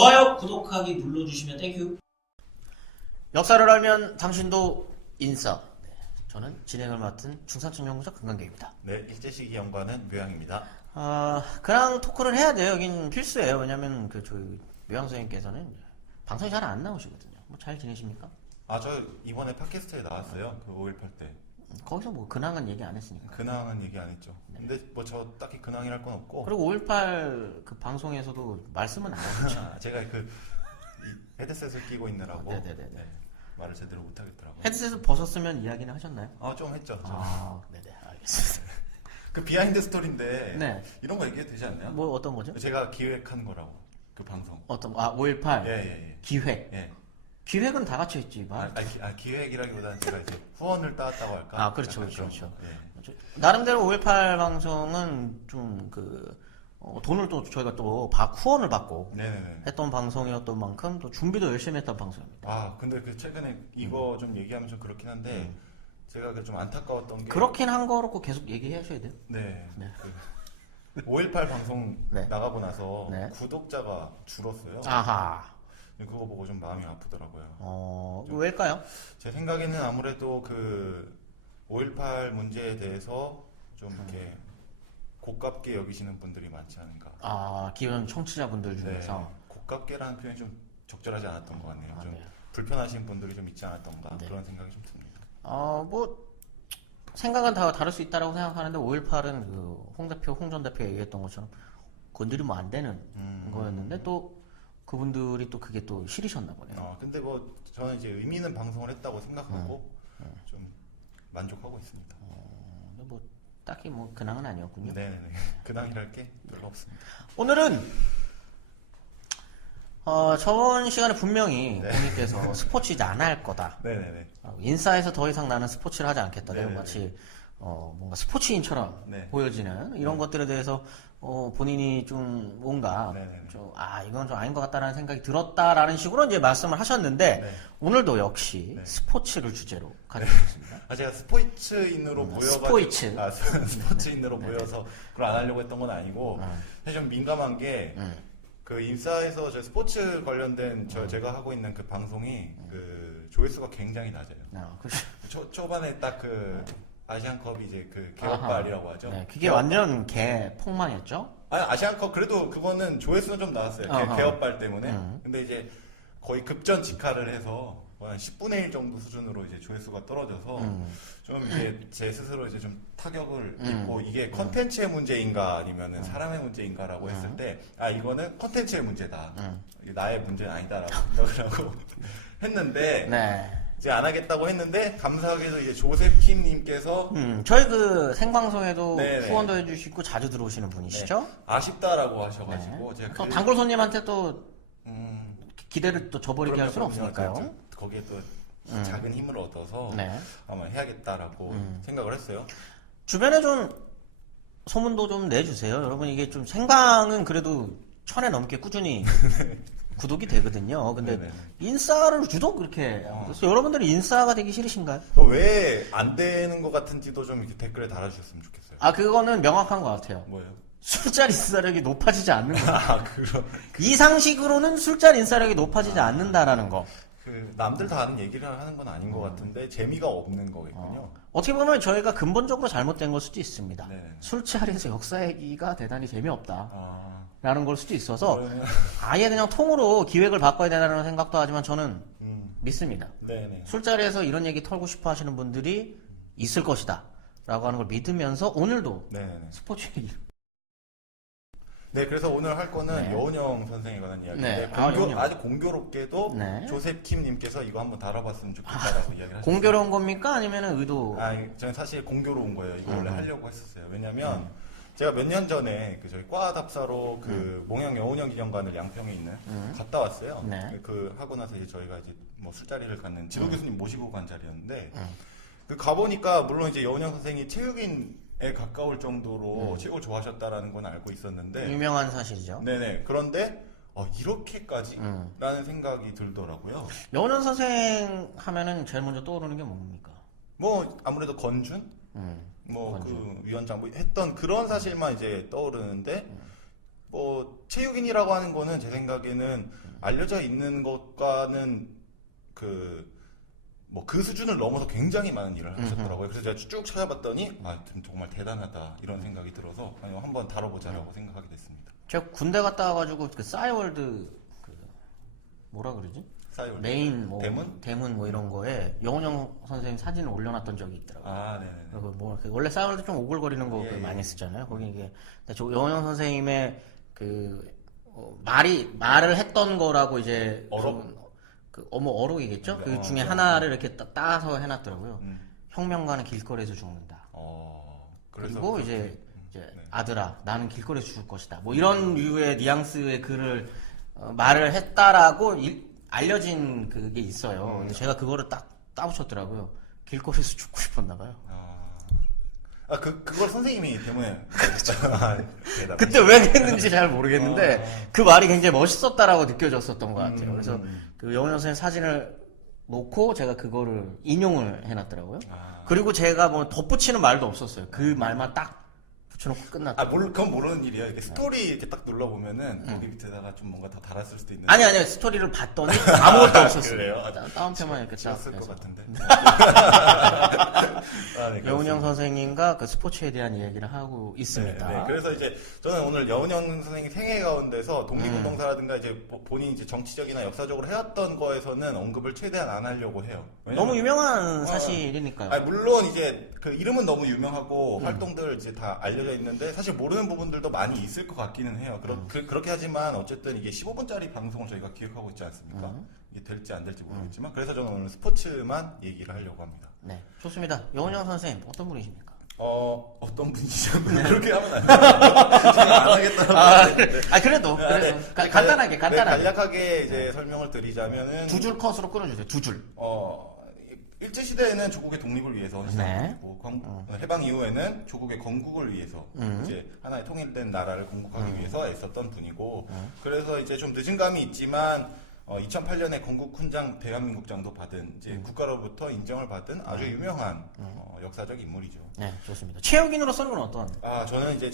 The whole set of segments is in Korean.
좋아요, 구독하기 눌러주시면 땡큐. 역사를 알면 당신도 인싸. 네, 저는 진행을 맡은 중산층 연구자 금강계입니다. 네, 일제시기 연구하는 묘양입니다. 그냥 토크를 해야 돼요. 여긴 필수예요. 왜냐면 저희 묘양 선생님께서는 방송이 잘 안 나오시거든요. 뭐 잘 지내십니까? 저 이번에 팟캐스트에 나왔어요. 그 5.18 때. 거기서 뭐 근황은 얘기 안 했으니까. 근황은 얘기 안 했죠. 근데 뭐 저 딱히 근황이랄 건 없고. 그리고 5.18 그 방송에서도 말씀은 안 하셨죠. 제가 이 헤드셋을 끼고 있느라고 네네네. 네, 말을 제대로 못 하겠더라고요. 헤드셋을 벗었으면 이야기는 하셨나요? 좀 했죠. 네네, 알겠습니다. 그 비하인드 스토리인데 네. 이런 거 얘기해도 되지 않나요? 뭐 어떤 거죠? 제가 기획한 거라고. 그 방송. 5.18 예. 기획. 예. 기획은 다 같이 했지. 기획이라기보다는 제가 이제 후원을 따왔다고 할까? 그렇죠. 약간 그렇죠. 예. 나름대로 5.18 방송은 좀 돈을 또 저희가 또 후원을 받고 네네네. 했던 방송이었던 만큼 또 준비도 열심히 했던 방송입니다. 근데 최근에 이거 좀 얘기하면 좀 그렇긴 한데 제가 좀 안타까웠던 게 그렇긴 한 거로 계속 얘기하셔야 돼요. 네. 네. 5.18 방송 네. 나가고 나서 네. 구독자가 줄었어요. 아하. 그거 보고 좀 마음이 아프더라고요. 왜일까요? 제 생각에는 아무래도 5.18 문제에 대해서 좀 이렇게 고깝게 여기시는 분들이 많지 않은가. 기존 청취자분들 중에서. 네. 고깝게라는 표현이 좀 적절하지 않았던 것 같네요. 좀 네. 불편하신 분들이 좀 있지 않았던가 네. 그런 생각이 좀 듭니다. 생각은 다 다를 수 있다라고 생각하는데 5.18은 홍 전 대표가 얘기했던 것처럼 건드리면 안 되는 거였는데 또 그분들이 또 그게 또 싫으셨나 보네요. 근데 저는 이제 의미 있는 방송을 했다고 생각하고 좀 만족하고 있습니다. 근데 딱히 근황은 아니었군요. 네네. 근황이랄 게 별로 없습니다. 오늘은 저번 시간에 분명히 네. 본인께서 스포츠 이제 안 할 거다. 네네네. 인싸에서 더 이상 나는 스포츠를 하지 않겠다. 네네네. 마치 뭔가 스포츠인처럼 네. 보여지는 이런 것들에 대해서 본인이 좀 뭔가 네네네. 이건 좀 아닌 것 같다라는 생각이 들었다라는 식으로 이제 말씀을 하셨는데 네. 오늘도 역시 네. 스포츠를 주제로 가져오셨습니다. 제가 스포츠인으로 모여가지고 스포츠인으로 네. 모여서 그걸 안 하려고 했던 건 아니고 사실 좀 민감한 게 인싸에서 저 스포츠 관련된 제가 하고 있는 그 방송이 조회수가 굉장히 낮아요. 그렇죠. 초반에 딱 아시안컵이 이제 개업발이라고 하죠. 네, 그게 완전 폭망했죠. 아시안컵 그래도 그거는 조회수는 좀 나왔어요. 개업발 때문에. 근데 이제 거의 급전 직하를 해서 한 10분의 1 정도 수준으로 이제 조회수가 떨어져서 좀 이게 제 스스로 이제 좀 타격을 입고 이게 컨텐츠의 문제인가 아니면은 사람의 문제인가라고 했을 때 이거는 컨텐츠의 문제다. 이게 나의 문제는 아니다라고 생각을 하고 했는데 네. 이제 안 하겠다고 했는데 감사하게도 이제 조셉 킴님께서 저희 생방송에도 네네. 후원도 해주시고 자주 들어오시는 분이시죠? 네, 아쉽다라고 하셔가지고 제가 또 단골 손님한테 또 음, 기대를 또 저버리게 할 수는 그럼요. 없으니까요. 거기에 또 작은 힘을 얻어서 네. 아마 해야겠다라고 생각을 했어요. 주변에 좀 소문도 좀 내주세요. 여러분 이게 좀 생방은 그래도 1000회 넘게 꾸준히 구독이 되거든요. 근데 네네. 인싸를 유독 그렇게 그래서 여러분들이 인싸가 되기 싫으신가요? 왜 안 되는 것 같은지도 좀 이렇게 댓글에 달아주셨으면 좋겠어요. 그거는 명확한 것 같아요. 뭐예요? 술자리 인싸력이 높아지지 않는 거. 그럼 이 상식으로는 술자리 인싸력이 높아지지 않는다라는 거. 남들 다 아는 얘기를 하는 건 아닌 것 같은데 재미가 없는 거겠군요. 어떻게 보면 저희가 근본적으로 잘못된 걸 수도 있습니다. 네. 술자리에서 역사 얘기가 대단히 재미없다. 아, 라는 걸 수도 있어서 그러면- 아예 그냥 통으로 기획을 바꿔야 되는 생각도 하지만 저는 믿습니다. 네네. 술자리에서 이런 얘기 털고 싶어 하시는 분들이 있을 것이다. 라고 하는 걸 믿으면서 오늘도 네네. 스포츠 얘기. 네, 그래서 오늘 할 거는 네. 여운형 선생에 관한 이야기인데 네. 여운형. 아주 공교롭게도 네. 조셉 킴님께서 이거 한번 다뤄봤으면 좋겠다라고 이야기를 하셨어요. 공교로운 겁니까? 아니면 의도? 저는 사실 공교로운 거예요. 이거 원래 하려고 했었어요. 왜냐면 제가 몇 년 전에 저희 과 답사로 몽영 여운형 기념관을 양평에 있는 갔다 왔어요. 네. 하고 나서 이제 저희가 이제 뭐 술자리를 갖는 지도 교수님 모시고 간 자리였는데 가보니까 물론 이제 여운형 선생이 체육인에 가까울 정도로 체육을 좋아하셨다라는 건 알고 있었는데 유명한 사실이죠. 네네. 그런데 이렇게까지? 라는 생각이 들더라고요. 여운현 선생 하면은 제일 먼저 떠오르는 게 뭡니까? 뭐 아무래도 건준? 뭐 그 위원장 뭐 했던 그런 사실만 이제 떠오르는데 뭐 체육인이라고 하는 거는 제 생각에는 알려져 있는 것과는 그 수준을 넘어서 굉장히 많은 일을 하셨더라고요. 그래서 제가 쭉 찾아봤더니 정말 대단하다 이런 생각이 들어서 한번 다뤄보자라고 생각하게 됐습니다. 제가 군대 갔다 와가지고 그 싸이월드 뭐라 그러지? 싸이월드. 메인 뭐 대문 뭐 이런 거에 영훈영 선생님 사진을 올려놨던 적이 있더라고요. 아, 네네. 그리고 뭐 원래 싸이월드 좀 오글거리는 거 많이 쓰잖아요. 거기 이게 근데 저 영훈영 선생님의 말을 했던 거라고 이제 어록이겠죠? 그 중에 하나를 이렇게 따서 해놨더라고요. 혁명가는 길거리에서 죽는다. 그리고 이제 아들아 나는 길거리에서 죽을 것이다. 뭐 이런 류의 뉘앙스의 글을 말을 했다라고 알려진 그게 있어요. 근데 제가 그거를 딱 따붙였더라고요. 길거리에서 죽고 싶었나 봐요. 그걸 선생님이 때문에 그때 왜 그랬는지 잘 모르겠는데 그 말이 굉장히 멋있었다라고 느껴졌었던 것 같아요. 그래서 그 영훈영 선생님 사진을 놓고 제가 그거를 인용을 해놨더라고요. 그리고 제가 뭐 덧붙이는 말도 없었어요. 그 말만 딱 붙여놓고 끝났다. 그건 모르는 일이에요. 이게 스토리 이렇게 딱 눌러보면은 거기 밑에다가 좀 뭔가 더 달았을 수도 있는데. 아니요. 스토리를 봤더니 아무것도 없었어요. 그래요? 다운표만 이렇게 딱. 지웠을 것 같은데. 네, 영훈영 선생님과 그 스포츠에 대한 이야기를 하고 있습니다. 네. 그래서 이제 저는 오늘 영훈영 선생님 생애 가운데서 독립운동사라든가 이제 본인이 이제 정치적이나 역사적으로 해왔던 거에서는 언급을 최대한 안 하려고 해요. 너무 유명한 사실이니까요. 물론 이제 그 이름은 너무 유명하고 활동들 이제 다 알려져 있는데 사실 모르는 부분들도 많이 있을 것 같기는 해요. 그렇게 하지만 어쨌든 이게 15분짜리 방송을 저희가 기획하고 있지 않습니까? 이게 될지 안 될지 모르겠지만 그래서 저는 오늘 스포츠만 얘기를 하려고 합니다. 네, 좋습니다. 영훈영 선생님 어떤 분이십니까? 어떤 분이시죠? 그렇게 하면 안 돼요. 제가 안 하겠다고. 그래도 간단하게. 간략하게 이제 설명을 드리자면은 두 줄 컷으로 끌어주세요. 두 줄. 일제시대에는 조국의 독립을 위해서 네. 해방 이후에는 조국의 건국을 위해서 이제 하나의 통일된 나라를 건국하기 위해서 애썼던 분이고 그래서 이제 좀 늦은 감이 있지만 2008년에 건국 훈장 대한민국장도 받은 이제 국가로부터 인정을 받은 아주 유명한 역사적 인물이죠. 네, 좋습니다. 체육인으로서는 어떤? 저는 이제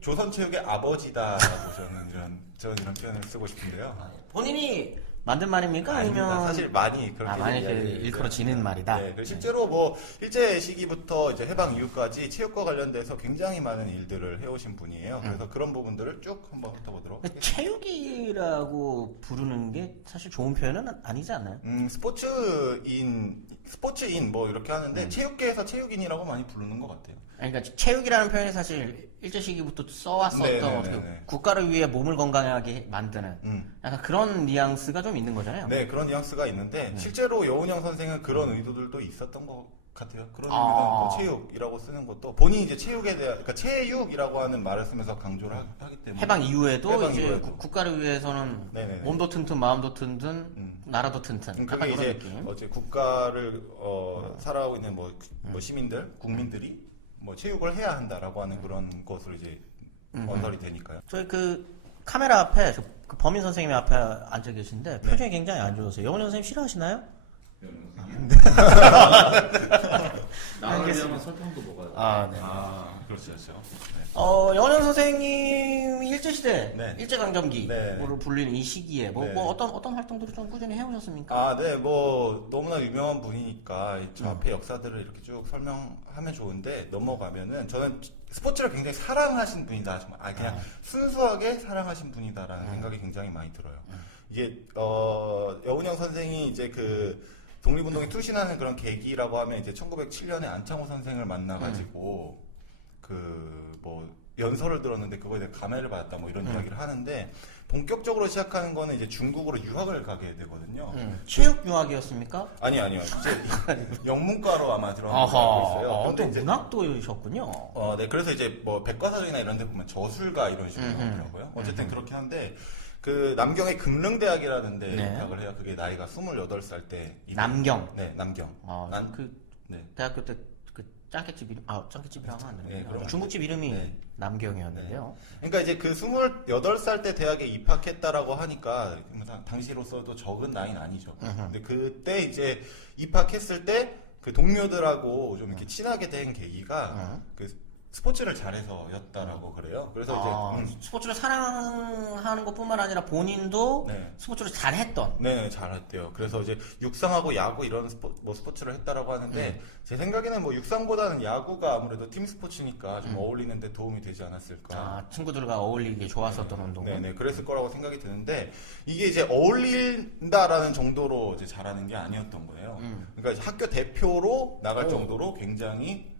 조선 체육의 아버지다라고 저는 이런 표현을 쓰고 싶은데요. 본인이 만든 말입니까? 아니면 사실 많이 그렇게 많이 일컬어지는 말이다. 네, 실제로 뭐 일제 시기부터 이제 해방 이후까지 체육과 관련돼서 굉장히 많은 일들을 해오신 분이에요. 그래서 그런 부분들을 쭉 한번 훑어보도록 하겠습니다. 체육이라고 부르는 게 사실 좋은 표현은 아니지 않나요? 스포츠인 뭐 이렇게 하는데 체육계에서 체육인이라고 많이 부르는 것 같아요. 그러니까 체육이라는 표현이 사실 일제 시기부터 써왔었던 어떻게 국가를 위해 몸을 건강하게 만드는 약간 그런 뉘앙스가 좀 있는 거잖아요. 네, 그런 뉘앙스가 있는데 실제로 여운형 선생은 그런 의도들도 있었던 것 같아요. 그런 의미가 체육이라고 쓰는 것도 본인이 이제 체육에 대한 그러니까 체육이라고 하는 말을 쓰면서 강조를 하기 때문에 해방 이후에도 이제 국가를 위해서는 몸도 튼튼 마음도 튼튼 나라도 튼튼 약간 이런 느낌. 어제 국가를 살아가고 있는 뭐 시민들 국민들이 뭐 체육을 해야 한다라고 하는 그런 것으로 이제 언설이 되니까요. 저희 그 카메라 앞에 그 범인 선생님이 앞에 앉아 계신데 표정이 굉장히 안 좋으세요. 영훈 선생님 싫어하시나요? 나가려면 설탕도 먹어야 돼. 네. 그렇죠. 영훈 선생님 일제시대, 일제강점기로 네. 불리는 이 시기에 뭐 어떤 활동들을 좀 꾸준히 해오셨습니까? 네, 뭐 너무나 유명한 분이니까 저 앞에 역사들을 이렇게 쭉 설명하면 좋은데 넘어가면은 저는 스포츠를 굉장히 사랑하신 분이다. 정말 그냥 순수하게 사랑하신 분이다라는 생각이 굉장히 많이 들어요. 이게 여운형 선생이 이제 그 독립운동에 투신하는 그런 계기라고 하면 이제 1907년에 안창호 선생을 만나가지고 뭐 연설을 들었는데 그거에 대해 감회를 받았다 뭐 이런 이야기를 하는데 본격적으로 시작하는 거는 이제 중국으로 유학을 가게 되거든요. 체육 유학이었습니까? 아니요. 영문과로 아마 들어간 걸로 알고 있어요. 또 문학도셨군요. 네. 그래서 이제 뭐 백과사전이나 이런 데 보면 저술가 이런 식으로 나오더라고요. 어쨌든 그렇게 한데 그 남경의 금릉대학이라는 데 입학을 해요. 그게 나이가 28살 때. 남경? 네, 남경. 대학교 때 그 짱깨집 이름, 짱깨집이라고 하면 안 되네요. 그럼 중국집 이름이 남경이었는데요. 그러니까 이제 그 28살 때 대학에 입학했다라고 하니까 당시로서도 적은 나이는 아니죠. 근데 그때 이제 입학했을 때 그 동료들하고 좀 이렇게 친하게 된 계기가 그 스포츠를 잘해서였다라고 그래요. 그래서 이제 스포츠를 사랑하는 것뿐만 아니라 본인도 네. 스포츠를 잘했던. 네, 잘했대요. 그래서 이제 육상하고 야구 이런 스포츠를 했다라고 하는데 제 생각에는 뭐 육상보다는 야구가 아무래도 팀 스포츠니까 좀 어울리는데 도움이 되지 않았을까. 친구들과 어울리기 좋았었던 운동은. 네네, 그랬을 거라고 생각이 드는데 이게 이제 어울린다라는 정도로 이제 잘하는 게 아니었던 거예요. 그러니까 이제 학교 대표로 나갈 정도로 굉장히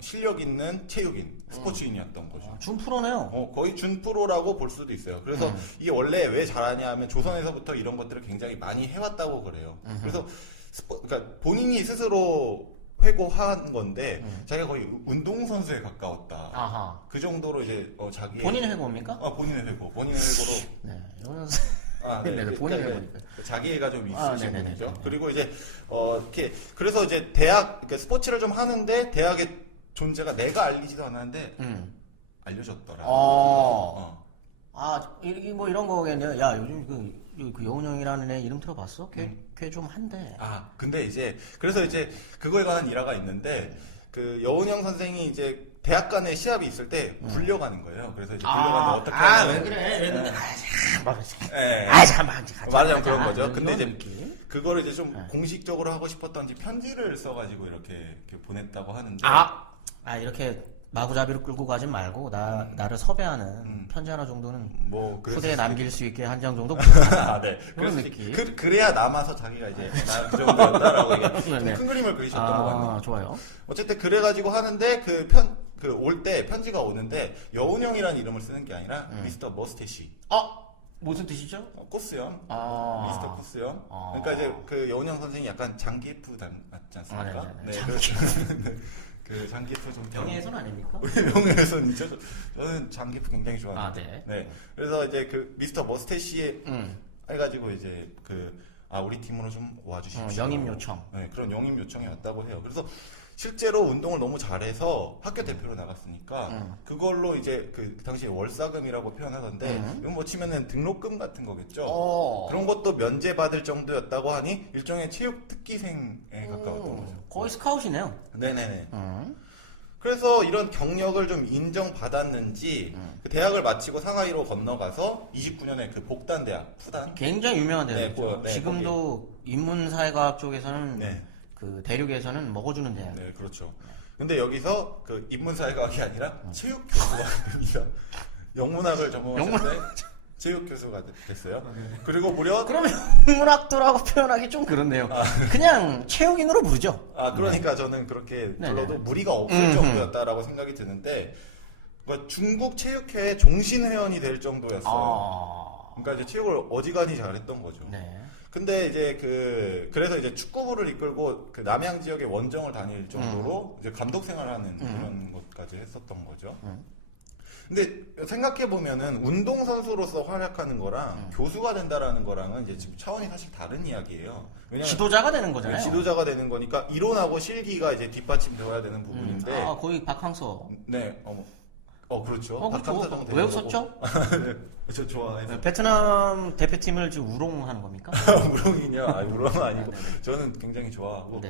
실력 있는 체육인, 스포츠인이었던 거죠. 준 프로네요. 거의 준 프로라고 볼 수도 있어요. 그래서 이게 원래 왜 잘하냐 하면 조선에서부터 이런 것들을 굉장히 많이 해왔다고 그래요. 그래서 그러니까 본인이 스스로 회고한 건데 자기가 거의 운동선수에 가까웠다. 아하. 그 정도로 이제 자기 본인의 회고입니까? 본인의 회고로. 네. 이거는 네, 본인의 그러니까 회고니까. 자기애가 좀 있으신 네네네. 분이죠. 그리고 이제 이렇게 그래서 이제 대학 그러니까 스포츠를 좀 하는데 대학의 존재가 내가 알리지도 않았는데 알려줬더라. 이게 뭐 이런 거겠네요. 야, 요즘 그 여운 형이라는 애 이름 들어봤어? 걔 좀 한대. 근데 이제 그래서 이제 그거에 관한 일화가 있는데 그 여운형 선생이 이제 대학 간에 시합이 있을 때 불려가는 거예요. 그래서 이제 불려가는데 어떻게 하냐면 왜 그래? 이랬는데 잠깐만 같이 맞아요, 그런 거죠. 이런 근데 이제 느낌? 그거를 이제 좀 공식적으로 하고 싶었던지 편지를 써가지고 이렇게 보냈다고 하는데 이렇게 마구잡이로 끌고 가지 말고 나를 섭외하는 편지 하나 정도는 뭐 후대에 남길 수 있게 한 장 정도 네. 그런 느낌. 그래야 남아서 자기가 이제 그 정도였다라고 네. 큰 그림을 그리셨던 것 같네요. 좋아요. 어쨌든 그래가지고 하는데 올 때 편지가 오는데 여운형이라는 이름을 쓰는 게 아니라 미스터 머스테시. 무슨 뜻이죠? 코스염. 미스터 코스염. 그러니까 이제 그 여운형 선생이 약간 장기프 닮았지 않습니까? 그 장기프 좀 명예훼손 아닙니까? 명예훼손이죠. 저는 장기프 굉장히 좋아하는데. 네. 그래서 이제 그 미스터 머스테시에 해가지고 이제 우리 팀으로 좀 와주십시오. 영입 요청. 네, 그런 영입 요청이 왔다고 해요. 그래서 실제로 운동을 너무 잘해서 학교 대표로 나갔으니까 그걸로 이제 그 당시에 월사금이라고 표현하던데 이건 뭐 치면은 등록금 같은 거겠죠. 그런 것도 면제받을 정도였다고 하니 일종의 체육 특기생에 가까웠던 거죠. 거의 스카웃이네요. 네네네. 그래서 이런 경력을 좀 인정받았는지 그 대학을 마치고 상하이로 건너가서 29년에 그 복단대학 푸단 굉장히 유명한 네, 대학이죠. 지금도 인문사회과학 쪽에서는 네. 그 대륙에서는 먹어주는 대학. 네, 그렇죠. 근데 여기서 그 인문사회과학이 아니라 체육 교수가 됩니다. 영문학을 전공하셨는데 체육 교수가 됐어요. 그리고 무려 그러면 문학도라고 표현하기 좀 그렇네요. 그냥 체육인으로 부르죠. 그러니까 저는 그렇게 불러도 무리가 없을 정도였다라고 생각이 드는데 그러니까 중국 체육회의 종신회원이 될 정도였어요. 그러니까 이제 체육을 어지간히 잘했던 거죠. 네. 근데 이제 그래서 이제 축구부를 이끌고 그 남양 지역의 원정을 다닐 정도로 이제 감독 생활하는 이런 것까지 했었던 거죠. 근데 생각해 보면은 운동 선수로서 활약하는 거랑 교수가 된다라는 거랑은 이제 지금 차원이 사실 다른 이야기예요. 왜냐면 지도자가 되는 거잖아요. 지도자가 되는 거니까 이론하고 실기가 이제 뒷받침되어야 되는 부분인데. 거의 박항서. 네, 그렇죠. 그렇죠. 왜 웃었죠? 저 좋아해서. 베트남 대표팀을 지금 우롱하는 겁니까? 우롱이냐? 우롱은 아니고 저는 굉장히 좋아하고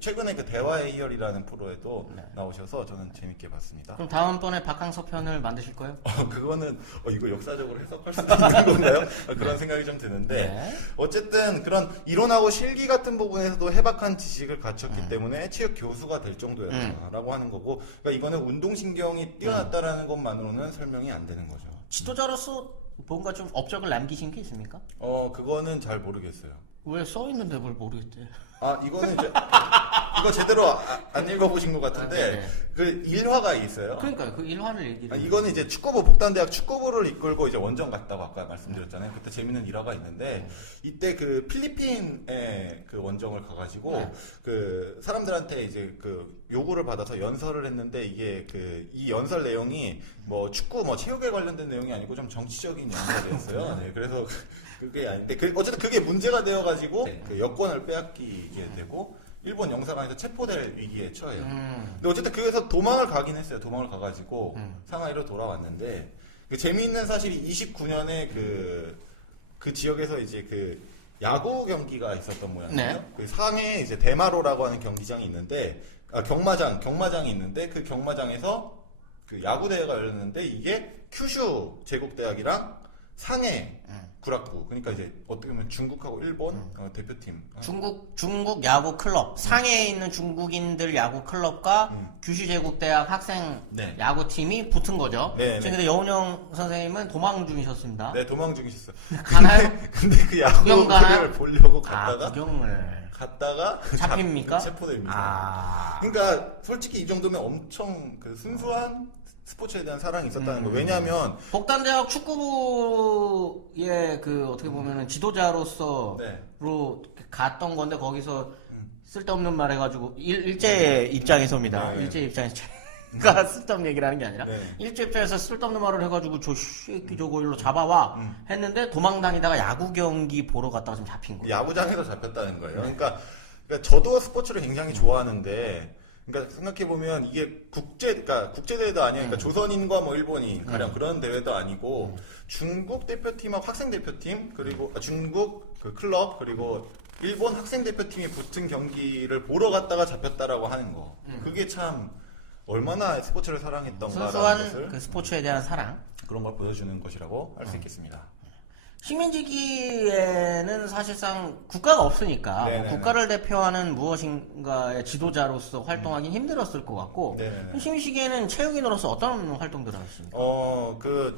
최근에 그 대화의 희열이라는 프로에도 나오셔서 저는 재밌게 봤습니다. 그럼 다음번에 박항서 편을 만드실 거예요? 그거는 이거 역사적으로 해석할 수 있는 건가요? 그런 생각이 좀 드는데 어쨌든 그런 이론하고 실기 같은 부분에서도 해박한 지식을 갖췄기 때문에 체육 교수가 될 정도였다라고 하는 거고 그러니까 이거는 운동신경이 뛰어났다라는 것만으로는 설명이 안 되는 거죠. 지도자로서 뭔가 좀 업적을 남기신 게 있습니까? 그거는 잘 모르겠어요. 왜 써있는데 뭘 모르겠대? 이거는 이제 이거 제대로 안 읽어보신 것 같은데 그 일화가 있어요. 그러니까요. 그 일화를 얘기를. 이거는 이제 축구부 복단대학 축구부를 이끌고 이제 원정 갔다고 아까 말씀드렸잖아요. 그때 재밌는 일화가 있는데 이때 그 필리핀에 그 원정을 가가지고 그 사람들한테 이제 그 요구를 받아서 연설을 했는데 이게 이 연설 내용이 뭐 축구 뭐 체육에 관련된 내용이 아니고 좀 정치적인 연설이었어요. 네, 그래서 그게 아닌데 어쨌든 그게 문제가 되어가지고 그 여권을 빼앗기게 되고 일본 영사관에서 체포될 위기에 처해요. 근데 어쨌든 그래서 도망을 가긴 했어요. 도망을 가가지고 상하이로 돌아왔는데 그 재미있는 사실이 29년에 그 지역에서 이제 그 야구 경기가 있었던 모양이에요. 그 상해에 이제 대마로라고 하는 경기장이 있는데 경마장이 있는데 그 경마장에서 그 야구 대회가 열렸는데 이게 큐슈 제국대학이랑 상해 구락부 그러니까 이제 어떻게 보면 중국하고 일본 대표팀 중국 야구 클럽 상해에 있는 중국인들 야구 클럽과 규슈제국대학 학생 네. 야구팀이 붙은 거죠. 네, 지금 네. 근데 여운형 선생님은 도망 중이셨습니다. 네 도망 중이셨어요. 가나요? 근데 그 구경 가나요? 야구를 보려고 갔다가 구경을 갔다가 잡힙니까? 체포됩니다. 그러니까 솔직히 이 정도면 엄청 그 순수한 스포츠에 대한 사랑이 있었다는 거. 왜냐하면 복단대학 축구부의 그 어떻게 보면은 지도자로서 네. 갔던 건데 거기서 쓸데없는 말 해가지고 일제 입장에서입니다. 네. 일제 입장에서 제가 쓸데없는 얘기를 하는 게 아니라 네. 일제 입장에서 쓸데없는 말을 해가지고 저 새끼 저거 일로 잡아와 했는데 도망다니다가 야구 경기 보러 갔다가 좀 잡힌 거예요. 야구장에서 잡혔다는 거예요. 그러니까 저도 스포츠를 굉장히 좋아하는데, 그러니까 생각해 보면 이게 그러니까 국제대회도 아니야. 그러니까 조선인과 뭐 일본인 가령 그런 대회도 아니고 중국 대표팀하고 학생 대표팀 그리고 중국 그 클럽 그리고 일본 학생 대표팀이 붙은 경기를 보러 갔다가 잡혔다라고 하는 거. 그게 참 얼마나 스포츠를 사랑했던가라는 순수한 것을 그 스포츠에 대한 사랑. 그런 걸 보여주는 것이라고 할 수 있겠습니다. 식민지기에는 사실상 국가가 없으니까 네네네. 국가를 대표하는 무엇인가의 지도자로서 활동하기는 힘들었을 것 같고 네네네. 식민지기에는 체육인으로서 어떤 활동들을 하셨습니까?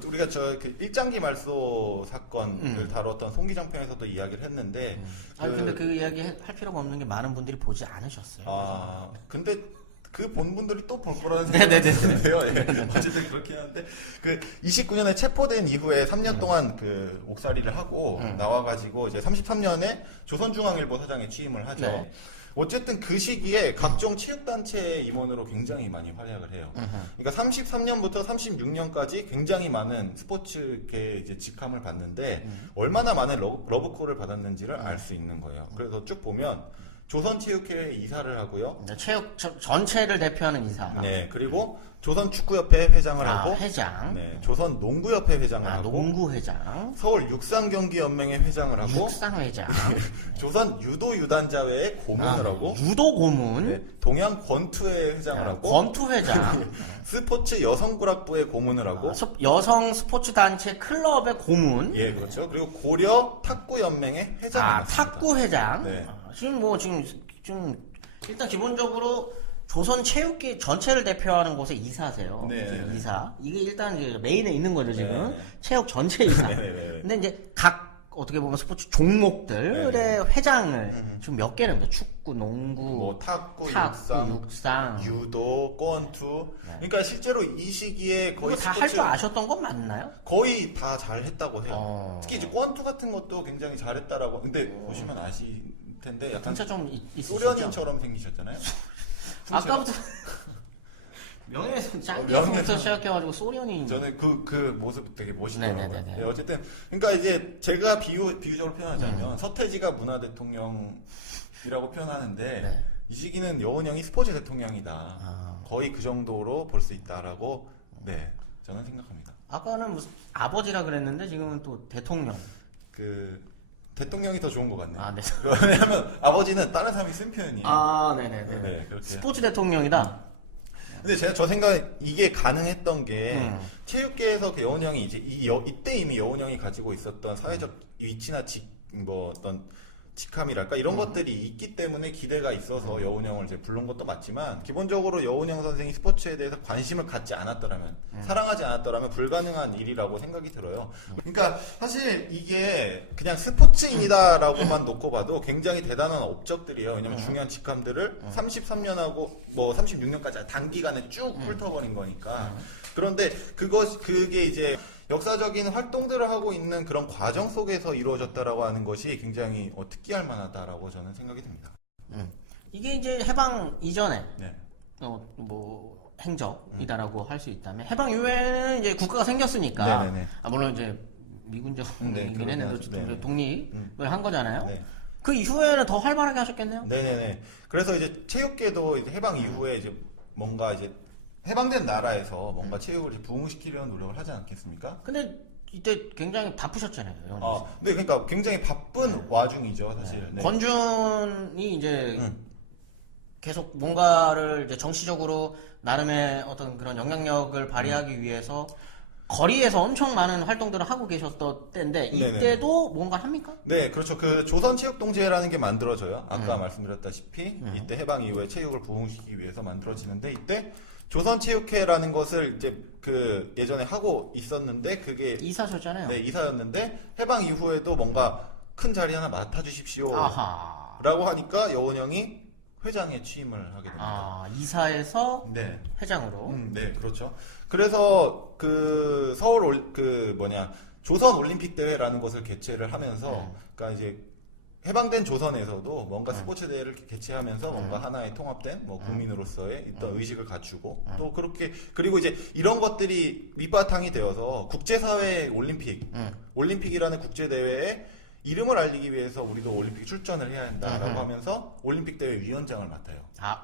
우리가 그 일장기 말소 사건을 다뤘던 송기장편에서도 이야기를 했는데. 아니 근데 그 이야기 할 필요가 없는 게 많은 분들이 보지 않으셨어요. 근데 그 본 분들이 또 볼 거라는 네네네. 생각이 드는데요. 예. 어쨌든 그렇긴 한데 그 29년에 체포된 이후에 3년 동안 그 옥살이를 하고 나와가지고 이제 33년에 조선중앙일보 사장에 취임을 하죠. 네. 어쨌든 그 시기에 각종 체육단체 임원으로 굉장히 많이 활약을 해요. 그러니까 33년부터 36년까지 굉장히 많은 스포츠계에 이제 직함을 받는데 얼마나 많은 러브콜을 받았는지를 알 수 있는 거예요. 그래서 쭉 보면 조선체육회 이사를 하고요. 네, 체육 전체를 대표하는 이사. 네, 그리고 조선축구협회 회장을 하고, 회장. 네, 조선농구협회 회장을 하고, 농구회장. 서울육상경기연맹회 회장을 하고, 육상회장. 조선유도유단자회의 고문을 하고, 유도고문. 네, 동양권투회 회장을 하고, 권투회장. 스포츠 여성구락부의 고문을 하고, 여성 스포츠 단체 클럽의 고문. 예, 그렇죠. 그리고 고려 탁구연맹의 회장을 맡습니다. 탁구회장. 네. 지금 일단 기본적으로 조선 체육계 전체를 대표하는 곳의 이사세요. 네. 이사. 이게 일단 이제 메인에 있는 거죠, 지금. 네. 체육 전체 이사. 네, 네, 네. 근데 이제 각 어떻게 보면 스포츠 종목들의 네. 회장을 지금 몇 개랍니다. 축구, 농구, 뭐 탁구, 육상, 유도, 권투. 그러니까 실제로 이 시기에 거의 이거 다 할 줄 아셨던 건 맞나요? 거의 다 잘했다고 해요. 특히 이제 어. 권투 같은 것도 굉장히 잘했다라고. 근데 보시면 아실 텐데 약간 진짜 좀 있으시죠? 소련인처럼 생기셨잖아요. 아까부터 명예훼손 짱개부터 시작해가지고 소련이 저는 그 모습 되게 멋있더라고요. 네네네네. 네, 어쨌든 그러니까 이제 제가 비유적으로 표현하자면 서태지가 문화 대통령이라고 표현하는데 네. 이 시기는 여운형이 스포츠 대통령이다. 거의 그 정도로 볼 수 있다라고 네 저는 생각합니다. 아까는 무슨 아버지라 그랬는데 지금은 또 대통령. 그 대통령이 더 좋은 것 같네요. 아, 네. 왜냐하면 아버지는 다른 사람이 쓴 표현이에요. 네네네. 네, 그렇게. 스포츠 대통령이다. 근데 저 생각 이게 가능했던 게 체육계에서 그 여운 형이 이제 이때 이미 여운 형이 가지고 있었던 사회적 위치나 뭐 어떤 직함이랄까 이런 것들이 있기 때문에 기대가 있어서 여운 형을 이제 부른 것도 맞지만 기본적으로 여운 형 선생이 스포츠에 대해서 관심을 갖지 않았더라면 사랑하지 않았더라면 불가능한 일이라고 생각이 들어요. 그러니까 사실 이게 그냥 스포츠인이다라고만 놓고 봐도 굉장히 대단한 업적들이에요. 왜냐면 중요한 직함들을 33년하고 뭐 36년까지 단기간에 쭉 훑어버린 거니까. 그런데 그게 이제 역사적인 활동들을 하고 있는 그런 과정 속에서 이루어졌다라고 하는 것이 굉장히 특기할 만하다라고 저는 생각이 듭니다. 이게 이제 해방 이전에 네. 뭐 행적이다라고 할 수 있다면 해방 이후에는 이제 국가가 생겼으니까 네네네. 물론 이제 미군적이긴 네, 했는데 어쨌든 네네. 독립을 한 거잖아요. 네. 그 이후에는 더 활발하게 하셨겠네요. 네네네. 그래서 이제 체육계도 이제 해방 이후에 이제 뭔가 이제 해방된 나라에서 뭔가 체육을 이제 부흥시키려는 노력을 하지 않겠습니까? 근데 이때 굉장히 바쁘셨잖아요. 네, 그러니까 굉장히 바쁜 와중이죠, 사실. 네. 권준이 이제 계속 뭔가를 이제 정치적으로 나름의 어떤 그런 영향력을 발휘하기 위해서 거리에서 엄청 많은 활동들을 하고 계셨던 때인데 이때도 뭔가 합니까? 네, 그렇죠. 그 조선체육동지회라는 게 만들어져요. 아까 말씀드렸다시피 이때 해방 이후에 체육을 부흥시키기 위해서 만들어지는데 이때 조선체육회라는 것을 이제 그 예전에 하고 있었는데 그게 이사셨잖아요. 네, 이사였는데 해방 이후에도 뭔가 큰 자리 하나 맡아주십시오. 아하. 라고 하니까 여운형이 회장에 취임을 하게 됩니다. 아, 이사에서 네. 회장으로. 네, 그렇죠. 그래서 그 조선 올림픽 대회라는 것을 개최를 하면서, 그러니까 이제 해방된 조선에서도 뭔가 스포츠 대회를 개최하면서 뭔가 하나의 통합된 뭐 국민으로서의 어떤 의식을 갖추고 또 그렇게 그리고 이제 이런 것들이 밑바탕이 되어서 국제사회 올림픽이라는 국제 대회에 이름을 알리기 위해서 우리도 올림픽 출전을 해야 한다라고 하면서 올림픽 대회 위원장을 맡아요. 아,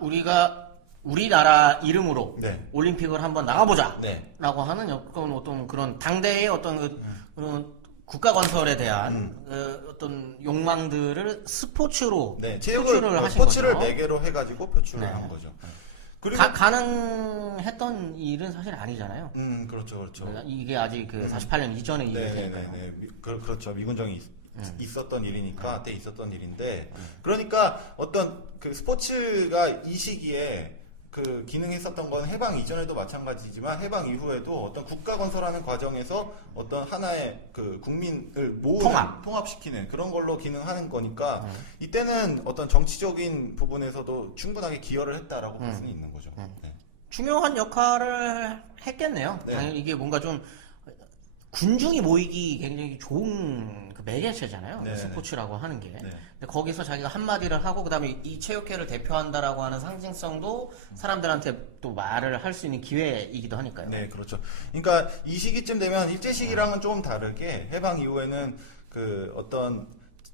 우리나라 이름으로 네. 올림픽을 한번 나가보자. 네. 라고 하는 어떤 그런 당대의 어떤 그런 국가 건설에 대한 어떤 욕망들을 스포츠로 네, 표출을 하신 스포츠를 거죠. 매개로 해가지고 표출을 네. 한 거죠. 그리고 가능했던 일은 사실 아니잖아요. 그렇죠, 그렇죠. 이게 아직 그 48년 이전의 일이니까요. 네. 그렇죠. 미군정이 있었던 일이니까 때 있었던 일인데 그러니까 어떤 그 스포츠가 이 시기에 그 기능했었던 건 해방 이전에도 마찬가지지만 해방 이후에도 어떤 국가 건설하는 과정에서 어떤 하나의 그 국민을 모으는 통합시키는 그런 걸로 기능하는 거니까 이때는 어떤 정치적인 부분에서도 충분하게 기여를 했다라고 볼 수는 있는 거죠. 네. 중요한 역할을 했겠네요. 네. 당연히 이게 뭔가 좀 군중이 모이기 굉장히 좋은 그 매개체잖아요. 네, 스포츠라고 하는 게. 네. 근데 거기서 자기가 한마디를 하고 그다음에 이 체육회를 대표한다라고 하는 상징성도 사람들한테 또 말을 할 수 있는 기회이기도 하니까요. 네, 그렇죠. 그러니까 이 시기쯤 되면 일제 시기랑은 좀 다르게 해방 이후에는 그 어떤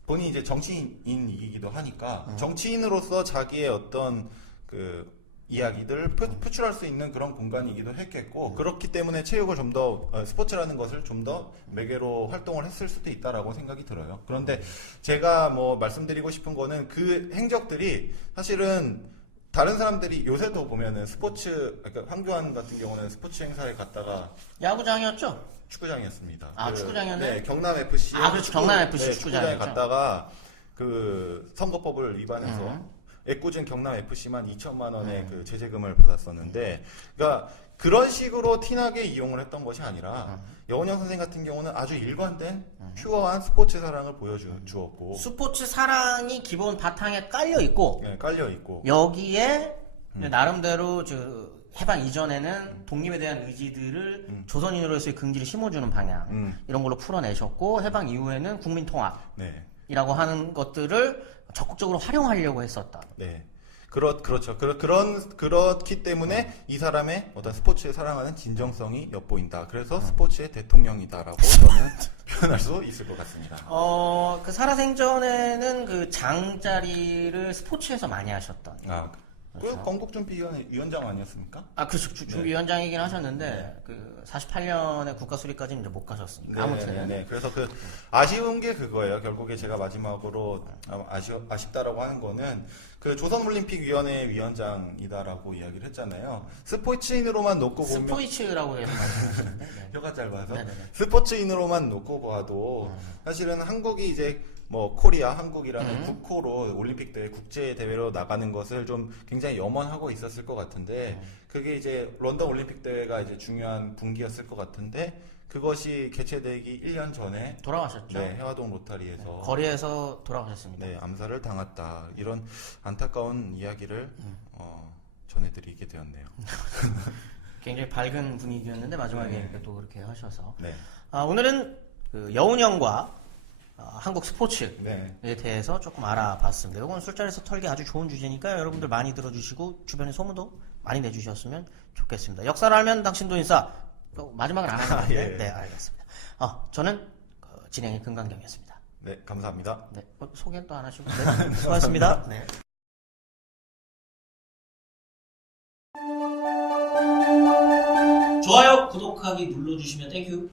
본인이 이제 정치인이기도 하니까 정치인으로서 자기의 어떤 그 이야기들을 표출할 수 있는 그런 공간이기도 했겠고 그렇기 때문에 체육을 좀 더 스포츠라는 것을 좀 더 매개로 활동을 했을 수도 있다라고 생각이 들어요. 그런데 제가 뭐 말씀드리고 싶은 거는 그 행적들이 사실은 다른 사람들이 요새도 보면은 그러니까 황교안 같은 경우는 스포츠 행사에 갔다가 야구장이었죠? 축구장이었습니다. 아, 축구장이었네? 네, 경남 FC. 아, 그렇죠. 경남 FC 네, 축구장이었죠. 갔다가 그 선거법을 위반해서 애꿎은 경남 FC만 2천만 원의 그 제재금을 받았었는데, 그러니까 그런 식으로 티나게 이용을 했던 것이 아니라 여운형 선생 같은 경우는 아주 일관된 퓨어한 스포츠 사랑을 보여주었고 스포츠 사랑이 기본 바탕에 깔려 있고 네, 깔려 있고 여기에 나름대로 해방 이전에는 독립에 대한 의지들을 조선인으로서의 긍지를 심어주는 방향 이런 걸로 풀어내셨고 해방 이후에는 국민 네. 통합이라고 하는 것들을 적극적으로 활용하려고 했었다. 네. 그렇죠. 그렇기 때문에 이 사람의 어떤 스포츠에 사랑하는 진정성이 엿보인다. 그래서 스포츠의 대통령이다라고 저는 표현할 수 있을 것 같습니다. 그 살아생전에는 그 장자리를 스포츠에서 많이 하셨던. 그 건국준비위원장 아니었습니까? 그렇죠. 준비위원장이긴 하셨는데, 그 48년에 국가수립까지는 이제 못 가셨으니까. 아무튼. 네. 그래서 그 아쉬운 게 그거예요. 결국에 제가 마지막으로 아쉽다라고 하는 거는 그 조선올림픽위원회 위원장이다라고 이야기를 했잖아요. 스포츠인으로만 놓고 보면 스포이츠라고 해서 말씀하시는데. 네. 혀가 짧아서 네네네. 스포츠인으로만 놓고 봐도 사실은 한국이 이제 뭐 코리아 한국이라는 국호로 올림픽 대회 국제 대회로 나가는 것을 좀 굉장히 염원하고 있었을 것 같은데 그게 이제 런던 올림픽 대회가 이제 중요한 분기였을 것 같은데 그것이 개최되기 1년 전에 돌아가셨죠. 네, 해화동 로타리에서 거리에서 돌아가셨습니다. 네, 암살을 당했다. 이런 안타까운 이야기를 전해드리게 되었네요. 굉장히 밝은 분위기였는데 마지막에 이렇게 또 그렇게 하셔서. 네. 오늘은 그 여운형과 한국 스포츠에 네. 대해서 조금 알아봤습니다. 이건 술자리에서 털기 아주 좋은 주제니까 여러분들 많이 들어주시고 주변에 소문도 많이 내주셨으면 좋겠습니다. 역사를 알면 당신도 인싸. 마지막은 안 하는 건데. 예. 네, 알겠습니다. 저는 진행의 금강경이었습니다. 네, 감사합니다. 네, 소개는 또 안 하시고. 네, 수고하셨습니다. 네. 좋아요, 구독하기 눌러주시면 땡큐.